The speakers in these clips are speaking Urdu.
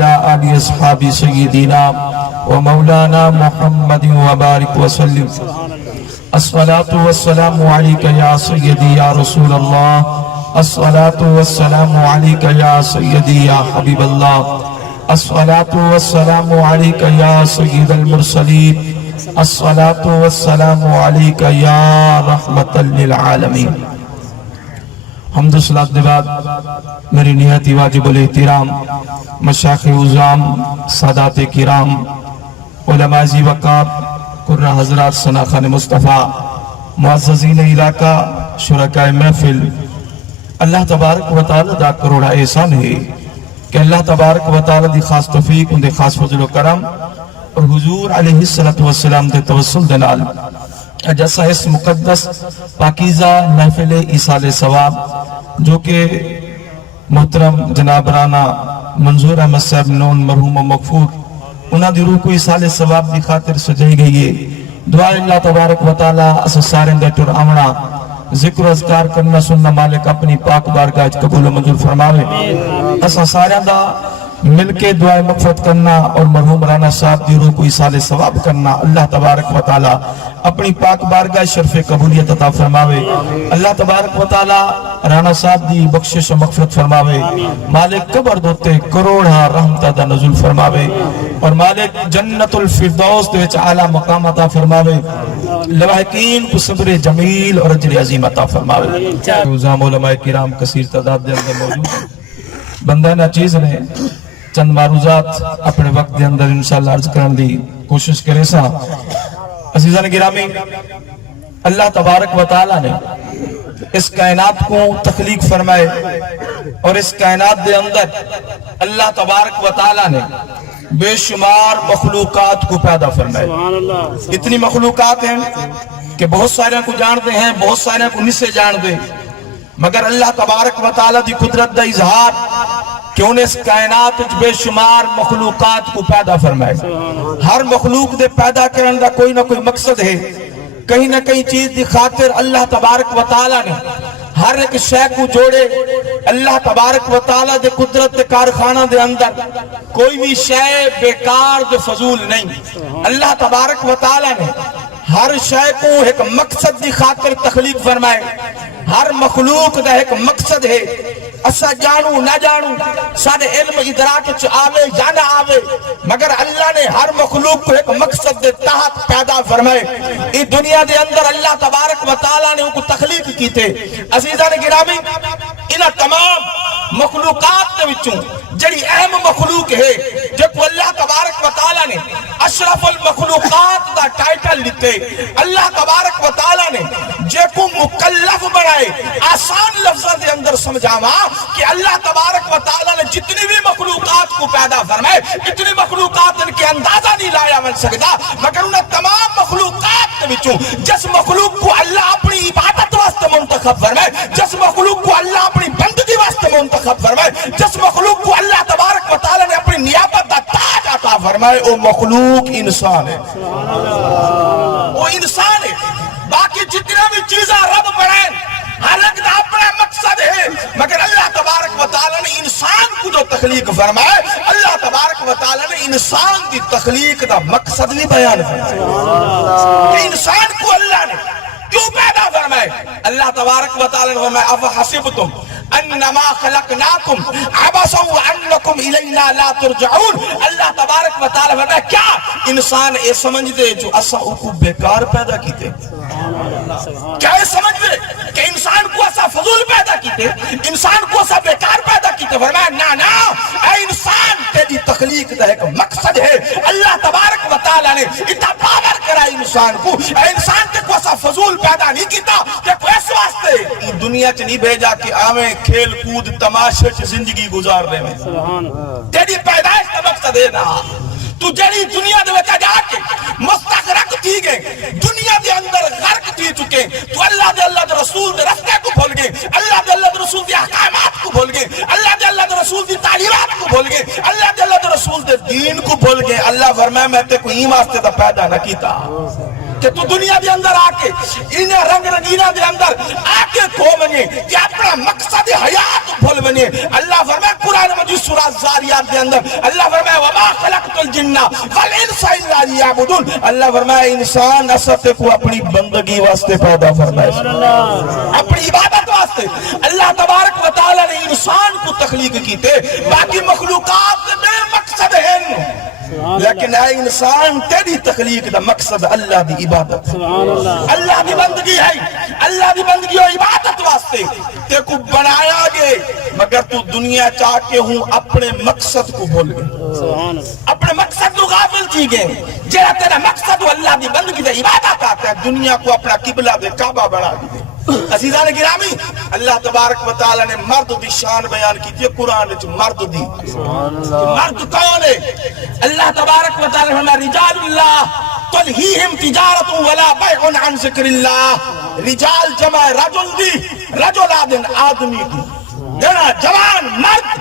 وعلى آل اصحاب سيدنا ومولانا محمد وبارك وسلم الصلاة والسلام عليك يا سيدي يا رسول الله الصلاة والسلام عليك يا سيدي يا حبيب الله الصلاة والسلام عليك يا سيد المرسلين الصلاة والسلام عليك يا رحمة للعالمين. حمد و صلاة دے بعد میری نہایت واجب الاحترام مشایخ عظام سادات کرام علماء ذی وقار قرہ حضرات ثناخان مصطفیٰ معززین علاقہ شرکائے محفل، اللہ تبارک و تعالی دا کروڑا احسان ہے کہ اللہ تبارک و تعالی دی خاص توفیق ان دے خاص فضل و کرم اور حضور علیہ السلام دے توسل دلال جیسا اس مقدس پاکیزہ محفل ایصال ثواب جو کہ محترم جناب رانا منظور احمد صاحب نون مرحوم و مغفور انہاں دی روح کو ایصال ثواب دی خاطر سجائی گئی ہے. دعا اللہ تبارک و تعالی اس سارن دے ٹر آمنا ذکر و اذکار کرنا سننا مالک اپنی پاک بارگاہ قبول و منظور فرماوے. اسا سارے دا مل کے دعائیں مغفرت کرنا اور مرحوم رانا صاحب دی روح کو ایصال ثواب کرنا اللہ تبارک و تعالی اپنی پاک بارگاہ شرف قبولیت عطا فرماوے. اللہ تبارک و تعالی رانا صاحب دی بخشش و مغفرت فرماوے. مالک قبر دوتے کروڑا رحمتہ دا نزول فرماوے اور مالک جنت الفردوس دے وچ اعلی مقام عطا فرماوے. لواحقین کو صبر جمیل اور اجر عظیم عطا فرماوے. عظام علماء کرام کثیر تعداد دے اندر موجود ہیں. بندہ نہ چیز نے چند معروضات اپنے وقت دے اندر انشاءاللہ عرض کرن دی کوشش کرے سا. عزیزان گرامی، اللہ تبارک و تعالی نے اس کائنات کو تخلیق فرمائے اور اس کائنات دے اندر اللہ تبارک و تعالی نے بے شمار مخلوقات کو پیدا فرمائے. اتنی مخلوقات ہیں کہ بہت سارے کو جانتے ہیں، بہت سارے کو نہیں سے جان دے، مگر اللہ تبارک و تعالی دی قدرت دا اظہار کہ انہیں اس کائنات بے شمار مخلوقات کو پیدا فرمائے. ہر مخلوق دے پیدا کرنے دا کوئی نہ کوئی مقصد ہے. کہیں نہ کہیں چیز دی خاطر اللہ تبارک و تعالی نے ہر ایک شے کو جوڑے. اللہ تبارک و تعالی دے قدرت دے کارخانہ دے اندر کوئی بھی شے بیکار دے فضول نہیں. اللہ تبارک و تعالی نے ہر شے کو ایک مقصد دی خاطر تخلیق فرمائے. ہر مخلوق دا ایک مقصد ہے. اسا جانو نہ جانو، سارے علم ادراک چ آوے یا نہ آوے، مگر اللہ نے ہر مخلوق کو ایک مقصد دے تحت پیدا فرمائے. اس دنیا دے اندر اللہ تبارک و تعالی نے ان کو تخلیق کی تھے. عزیزان گرامی، انہاں تمام مخلوقات دے وچوں جڑی اہم مخلوق ہے جو کو اللہ تبارک و تعالی نے اشرف المخلوقات دا ٹائٹل دیتے. اللہ تبارک و تعالی نے جے کو مکلف بنائے. آسان لفظوں دے اندر سمجھاوا کہ اللہ تبارک و تعالی نے جتنی بھی مخلوقات کو پیدا فرمائے، اتنی مخلوقات ان کے اندازہ نہیں لایا مل سکتا، مگر انہیں تمام مخلوقات کے وچوں جس مخلوق کو اللہ اپنی عبادت واسطے منتخب فرمائے، جس مخلوق کو اللہ اپنی بندگی واسطے منتخب فرمائے، جس مخلوق کو اللہ تبارک و تعالی نے اپنی نیابت دا تاج عطا فرمائے، وہ مخلوق انسان ہے. وہ انسان ہے. باقی جتنے بھی چیزیں رب بنائے ہر ایک دا اپنا مقصد ہے، مگر اللہ تبارک و تعالی نے انسان کو جو تخلیق فرمائے، اللہ تبارک و تعالی نے انسان کی تخلیق دا مقصد بھی بیان فرمائے کہ انسان کو اللہ نے کیوں پیدا فرمائے. اللہ تبارک و تعالی نے فرمایا افحسبتم انما خلقناکم عبثا وانکم الینا لا ترجعون. اللہ تبارک و تعالی فرمایا کیا انسان یہ سمجھ دے جو اسا کو بیکار پیدا کیتے؟ کیا یہ سمجھ دے کہ انسان کو اسا فضول پیدا کیتے، انسان کو اسا بیکار پیدا کیتے؟ فرمایا نا نا، اے انسان تیری تخلیق دا ایک مقصد ہے. اللہ تبارک و تعالی نے اتنا پاور کرا انسان کو. اے انسان تے کو اسا فضول پیدا نہیں کیتا کہ کوئی اس واسطے دنیا چ نہیں بھیجا کہ آویں کھیل کود تماشے چ زندگی گزار رہے ہیں. تیری پیدائش کا مقصد ہے نا. تو جڑی دنیا دے وچ جا کے مستغرق تھی گئے، دنیا دے اندر غرق تھی چکے، تو اللہ دے رسول دے راستے کو بھول گئے، اللہ دے رسول دے احکامات کو بھول گئے، اللہ دے رسول دی تعلیمات کو بھول گئے، اللہ دے رسول دے دین کو بھول گئے. اللہ فرمایا میں تے کوئی واسطے دا پیدا نہ کیتا. کہ تو دنیا دے اندر آ کے انہیں رنگ رنگینہ دے اندر آ کے کھو بنے کہ اپنا مقصد حیات بھول بنے. اللہ فرمائے قرآن مجید سورہ زاریات دے اندر اللہ فرمائے وَمَا خَلَقْتُ الْجِنَّ وَالْإِنسَ إِلَّا لِيَعْبُدُونَ. اللہ فرمائے انسان اصل کو اپنی بندگی واسطے پیدا فرمائے, اپنی عبادت واسطے. اللہ تبارک و تعالی نے انسان کو تخلیق کیتے, باقی مخلوقات بے مقصد ہیں, لیکن اے انسان تیری تخلیق دا مقصد اللہ دی عبادت, اللہ دی بندگی ہے. اللہ دی بندگی و عبادت واسطے تے کو بنایا گے, مگر تو دنیا چاہ کے ہوں اپنے مقصد کو بھول گئے, اپنے مقصد کو غافل تھی گئے. جہاں تیرا مقصد اللہ دی بندگی دا عبادت آتا ہے, دنیا کو اپنا قبلہ دے کعبہ بنا دی. عزیزان گرامی, اللہ تبارک و تعالی نے مرد دی شان بیان کی تھی قرآن وچ. مرد دی, مرد کون ہے؟ اللہ تبارک و تعالی نے رجال اللہ تلہیہم تجارت ولا بیع عن ذکر اللہ. رجال جمع رجل دی, رجل آدن آدمی دی, دینا جوان مرد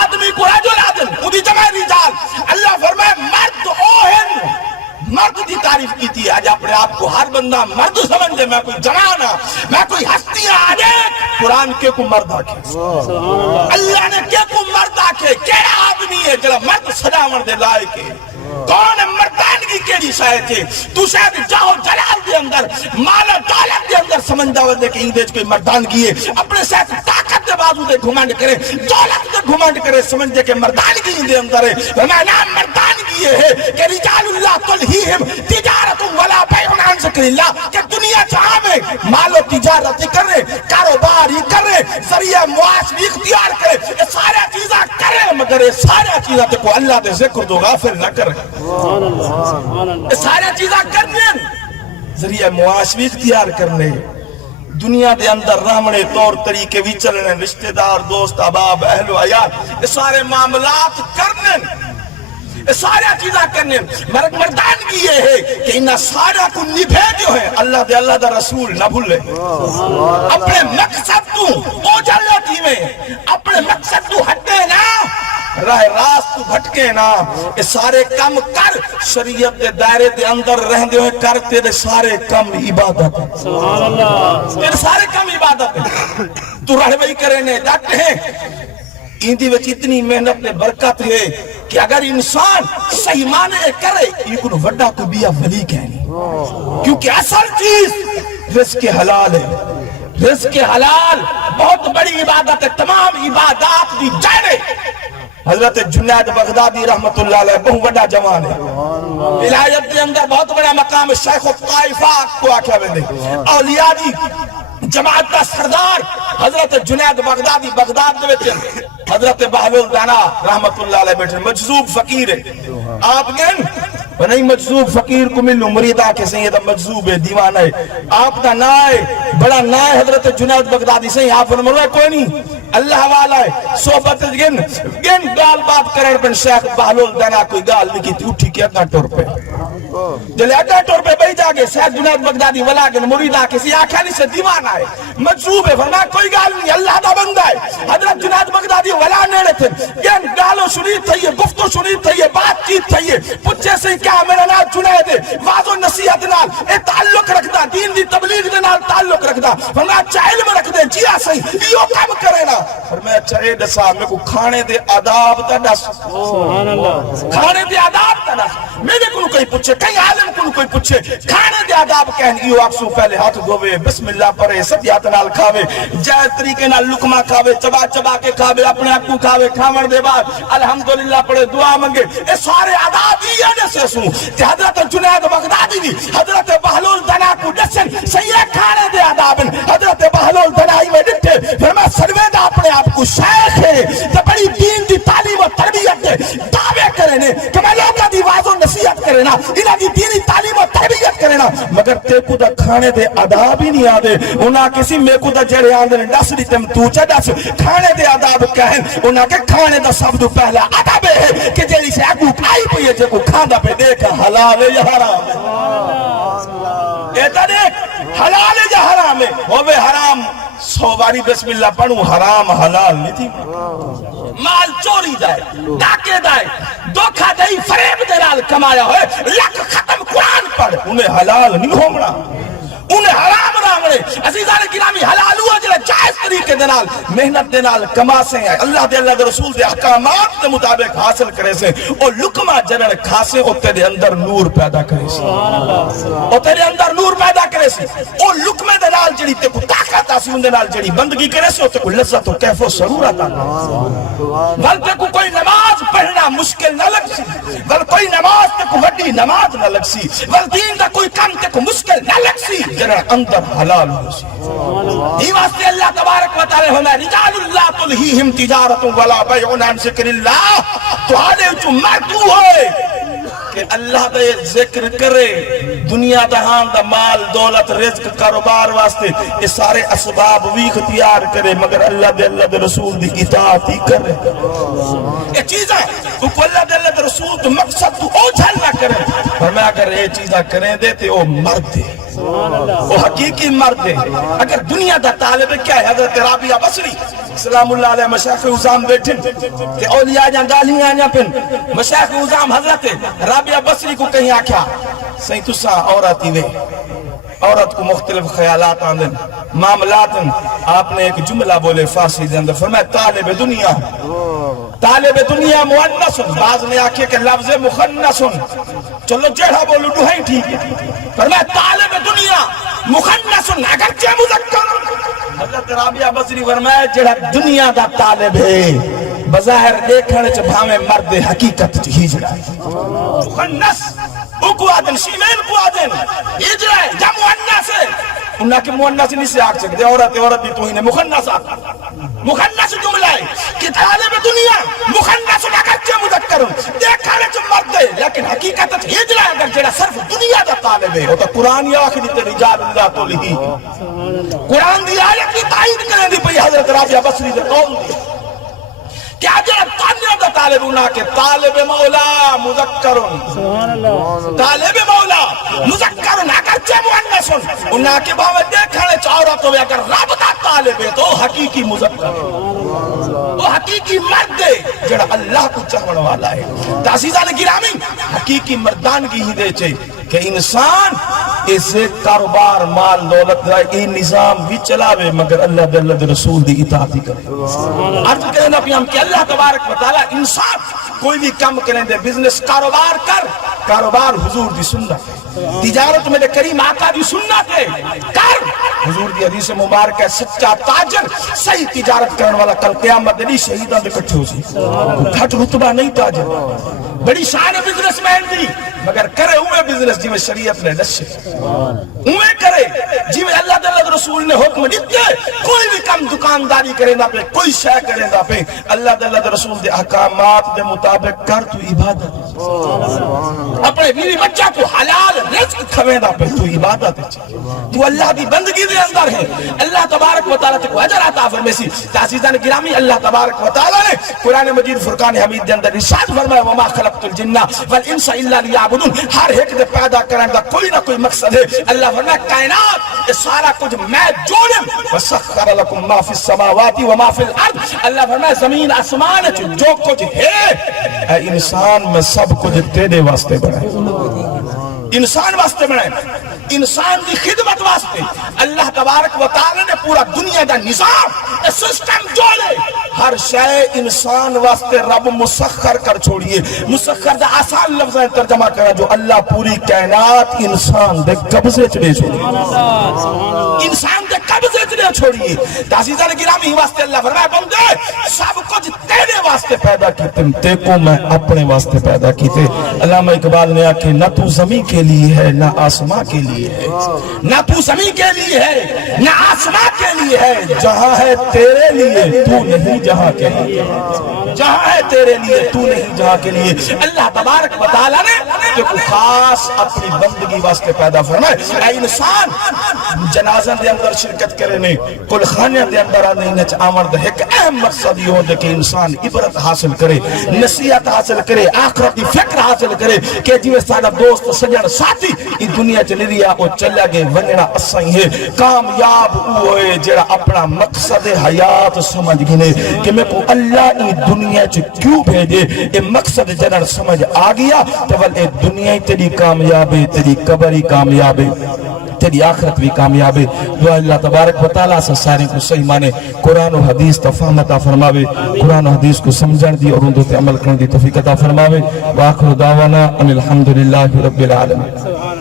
آدمی کو رجل آدن وہ دی جمع رجال. اللہ فرمائے مرد اوہن, مرد دی تعریف کی تھی. آج اپنے آپ کو ہر بندہ مرد سمجھ دے, میں کوئی جوان ہاں, میں کوئی ہستیاں آجے. قرآن کے کو مرد آکھے, اللہ نے کے کو مرد آکھے. کیڑا آدمی ہے جڑا مرد سجاون دے لائے کے؟ کون مردانگی کیڑی شاید ہے؟ تو شاید جاؤ جلال دے اندر مال و دولت دے اندر سمجھ داوت دے کہ ہی دے کوئی مردانگی ہے, اپنے شاید طاقت دے بازو دے گھمانڈ کرے, دولت دے گھمانڈ کرے, سمجھ دے کہ مردانگی دے اندر ہے. میں نام مردانگی ہے کہ رجال اللہ تلہیہم تجارت ولا بیع عن ذکر اللہ, کہ دنیا چاہاں میں مال و تجارت کرے, کاروبار ہی کرے, ذریعہ معاش بھی اختیار کرے, یہ سارے چیزاں کرے, مگر یہ سارے چیزاں تے کو اللہ دے ذکر دو غافل نہ کرے. یہ سارے چیزاں کرنے, ذریعہ معاش بھی اختیار کرنے, دنیا دے اندر رہنے طور طریقے بھی چلنے, رشتہ دار دوست احباب اہل و عیال, یہ سارے معاملات کرنے, یہ سارے چیزاں کرنے. مردانگی یہ ہے کہ انہا سارا کو نبھے جو ہے اللہ دے اللہ دا رسول نہ بھولے. اپنے مقصد تو اوجھل تھی میں, اپنے مقصد تو ہٹے نا, راہ راست تو بھٹکے نا. یہ سارے کم کر, شریعت دے دائرے دے اندر رہندے ہوئے کرتے دے سارے کم عبادت ہے. تیرے سارے کم عبادت ہے. تو رہوئی کرنے ڈٹ ہیں, اندھی وچ اتنی محنت نے برکت ہے کہ اگر انسان صحیح معنی کرے یہ کو وڈا کو بیا ولی کہنی, کیونکہ اصل چیز رزق حلال ہے. رزق حلال بہت بڑی عبادت ہے, تمام عبادات دی جڑ. حضرت جنید بغدادی رحمت اللہ علیہ بہت بڑا جوان ہے, ولایت دے اندر بہت بڑا مقام, شیخ الطائفہ کو آکھا میں دے, اولیاء دی جماعت کا سردار حضرت جنید بغدادی بغداد دے بیٹھے. حضرت بہلول دانا رحمت اللہ علیہ بیٹھے, مجذوب فقیر ہے. آپ گئن نہیں مجذوب فقیر کو ملو مریدہ کے سید مجذوب ہے, دیوانہ ہے. آپ دا نا ہے, بڑا نا ہے حضرت جنید بغدادی سے. آپ فرمائے کوئی نہیں, اللہ والا ہے, صحبت گن گال بات کرن پن شیخ بہلول دانا کوئی گال نہیں کی تھی, اٹھی کیا اٹھا ٹور پہ جلے اٹھا ٹور پہ بھئی جاگے. شیخ جنید بغدادی ولا گن مریدہ کے سی آنکھا نہیں سے دیوانہ ہے, مجذوب ہے. فرمایا کوئی گال نہیں, اللہ دا بندہ ہے. حضرت جنید بغدادی ولا نیڑے تھے, گن گالو شنید تھئیے, گفتو شنید تھئیے, بات چیت تھئیے, پچھے سے کیا میرا نام جنید ہے, واضح نصیحت نال اے تعلق رکھدا, دین دی تبلیغ دے نال تعلق رکھدا. فرمایا اچھا علم رکھ دے, جیا صحیح یہ کام کرے نا. فرمایا اچھا اے دسا میں کو کھانے دے آداب تا دس, کھانے دے آداب تا دس. میرے کو کوئی پوچھے, کئی عالم کو کوئی پوچھے کھانے دے آداب کہن, یہ آکسو پہلے ہاتھ دھوے, بسم اللہ پڑھے, سب ہاتھ نال کھاوے, جائز طریقے نال لقمہ کھاوے, چبا چبا کے کھاوے, اپنے آپ کو کھاوے, کھاون دے بعد الحمدللہ پڑھے, دعا منگے. اے سارے آداب ہی ہے جیسے سوں کہ حضرت جنید بغدادی دی حضرت بہلول دنا کو دسن سیاہ کھانے دے آداب. حضرت بہلول دنائی میں ڈٹھے, پھر میں سروے دا اپنے آپ کو شیخ ہے, تو بڑی دین دی تعلیم و تربیت دے دعوے کرنے کہ میں لوگا دی واضح نصیحت کرنا, انہاں دی دینی تعلیم و تربیت کرنا, مگر تے کو دا کھانے دے آداب ہی نہیں آدے. انہاں کسی میں کو دا جڑے آندے ڈس دی تم تو چا دس کھانے دے آداب کہیں. انہاں کے کھانے دا سب تو پہلا آداب ہے کہ جیلی سے اگو آئی پئی ہے, جے کو کھانا پہ دیکھا حلال ہے یا حرام ہے. ایتا دیکھ حلال ہے یا حرام ہے, ہوئے حرام 100 باری بسم اللہ پڑھوں, حرام حلال نہیں تھی. مال چوری دائے, ڈاکے دائے, دھوکہ دئی فریب دے نال کمایا ہوئے لکھ ختم قرآن پڑھ انہیں حلال نہیں ہونا انہیں حرام رامنے عزیزان گرامی حلال ہوا جلے جائز طریقے دنال محنت دنال کما سے ہیں اللہ دے رسول دے احکامات دے مطابق حاصل کرے سے اور لکمہ جنن کھاسے اور تیرے اندر نور پیدا کرے سے اور تیرے اندر نور پیدا کرے سے اور لکمہ دنال جڑی تے کو طاقت آسی ان دنال جڑی بندگی کرے سے اور تے کو لذت و کیف و سرور آتا ول تے کو کوئی نماز پڑھنا مشکل نہ لگ سی ول کوئی نماز تے کو وڈی نماز نہ لگ سی ول دین دا کوئی کام تے کو مشکل نہ لگ سی جنہ اندر حلال ہو سی یہ واسطے اللہ تبارک و تعالی ہونا رجال اللہ تلہیہم تجارت ولا بیعون عن ذکر اللہ تو آنے جو مردو ہوئے کہ اللہ دے ذکر کرے دنیا دہان دا مال دولت رزق کاروبار واسطے یہ سارے اسباب بھی اختیار کرے مگر اللہ دے رسول دی اطاعت ہی کرے یہ چیزیں تو اللہ دے رسول تو مقصد تو اوجھل نہ کرے فرمایا اگر یہ چیزیں کریں دے تے وہ مرد دے وہ حقیقی مرد ہے اگر دنیا دا طالب کیا ہے حضرت رابعہ بصری سلام اللہ علیہ مشایخ عظام بیٹھن تے اولیاء جہاں گالیاں آنیا پن مشایخ عظام حضرت رابعہ بصری کو کہیں آکھا سہی تسا عورت ہی وے عورت کو مختلف خیالات آندن معاملات آپ نے ایک جملہ بولے فارسی دے اندر فرمایا طالب دنیا مؤنث بعض نے آکھے کہ لفظ مخنث چلو جیڑا بولو ڈوہیں ٹھیک ہے فرمایا طالب دنیا مخنث اگرچہ مذکر حضرت رابعہ بصری فرمایا جیڑا دنیا دا طالب ہے بظاہر دیکھنے چھ بھامے مرد حقیقت چھ ہجرہ مخنث اکو آدن شیمین کو آدن ہجرہ ہے جا مؤنث ہے انہاں کے مؤنث نہیں سے آگ سکتے عورت بھی تو ہی نے مخنث آگ مخنث جملہ ہے کہ طالب دنیا مخنث اگرچہ مذکر دیکھنے چھ مرد ہے لیکن حقیقت چھ ہجرہ ہے اگر جیڑا صرف دنیا دا طالب ہے وہ تو قرآن یا آخری تے رجال اللہ تو لہی قرآن دی آیت کی تائید کریں دی پئی حضرت رابعہ بصری دے قول دی کیا جب دنیا دا طالب انہا کہ طالب مولا مذکرن طالب مولا مذکرن اگرچہ مؤنثن انہا کہ باوے دیکھنے چاورت ہوئے اگر رب دا طالب ہے تو حقیقی مذکر وہ حقیقی مرد ہے جڑا اللہ کو چاہنے والا ہے تعزیزان گرامی حقیقی مردانگی ہی دے چھے کہ انسان اسے کاروبار مال دولت یہ نظام بھی چلاوے مگر اللہ دے رسول دی اطاعت ہی کرے عرض کریں نبی ہم کہ اللہ تبارک و تعالی انسان کوئی بھی کام کریں دے بزنس کاروبار کر کاروبار حضور دی سنت تجارت میں کریم آقا دی سنت ہے کر حضور دی حدیث مبارک ہے سچا تاجر صحیح تجارت کرنے والا کل قیامت دی شہیدان دے کٹھے ہو سی گھٹ رتبہ نہیں تاجر بڑی شان بزنس مین دی مگر کرے ہوئے بزنس جی میں شریعت نے نشے ہوئے کرے جی میں اللہ تعالیٰ رسول نے حکم دیتے کوئی بھی کم دکانداری کرے نہ پہ کوئی شے کرے نہ پہ اللہ تعالیٰ رسول دے احکامات دے مطابق کر تو عبادت اپنے بیوی بچہ کو حلال رزق کھوے نہ پہ تو عبادت تو اللہ دی بندگی دے اندر ہے اللہ تبارک و تعالیٰ کو اجر عطا فرمیسی تعزیزان گرامی اللہ تبارک و تعالیٰ نے قرآن مجید فرقان حمید دے اندر ارشاد فرمایا وما خلقت الجنہ والانس الا لیعبدون ہر ایک دے پیدا کرنے دا کوئی نہ کوئی مقصد ہے اللہ فرمایا کائنات یہ سارا کچھ میں جوڑم وسخر لکم ما فی السماوات وما فی الارض اللہ فرمایا زمین آسمان جو کچھ ہے اے انسان میں سب کچھ تیرے واسطے بنائے انسان واسطے بنائے انسان دی خدمت واسطے اللہ تبارک و تعالی نے پورا دنیا دا نظام سسٹم جوڑے ہر شے انسان واسطے رب مسخر کر چھوڑیے مسخر دا آسان لفظ ہے ترجمہ کرا جو اللہ پوری کائنات انسان دے قبضے چڑے چھوڑیے انسان دے قبضے چڑے چھوڑیے تعزیزان گرامی واسطے اللہ فرمائے بندے سب کچھ تیرے واسطے پیدا کیتے تے کو میں اپنے واسطے پیدا کیتے علامہ اقبال نے آکھے نہ تو زمین کے لیے ہے نہ آسمان کے لیے ہے نہ تو زمین کے لیے ہے نہ آسمان کے لیے ہے جہاں ہے تیرے لیے تو نہیں جہاں کے لیے جہاں ہے تیرے لیے تو نہیں جہاں کے لیے اللہ تبارک و تعالی نے جو خاص اپنی بندگی واسطے پیدا فرمائے اے انسان جنازہ دے اندر شرکت کرے نے کل خانے دے اندر آنے نچ آمرد ایک اہم مقصد یہ ہوتا کہ انسان عبرت حاصل کرے نصیحت حاصل کرے آخرتی فکر حاصل کرے کہ جیوے سارا دوست سجن ساتھی ای دنیا چلی رہا او چلیا گے وننا اسائی ہے کامیاب ہوئے جڑا اپنا مقصد حیات سمجھ گنے کہ میں کو اللہ ای دنیا چ کیوں بھیجے اے مقصد جنر سمجھ آ گیا تو ول اے دنیا تیری کامیاب ہے تیری قبر کامیاب ہے تیری آخرت بھی کامیاب ہے دعا اللہ تبارک و تعالیٰ سے سارے کو صحیح مانے قرآن و حدیث تفہم عطا فرماوے قرآن و حدیث کو سمجھن دی اور ان تے عمل کرنے دی توفیق عطا فرماوے وآخر دعوانا ان الحمدللہ رب العالمین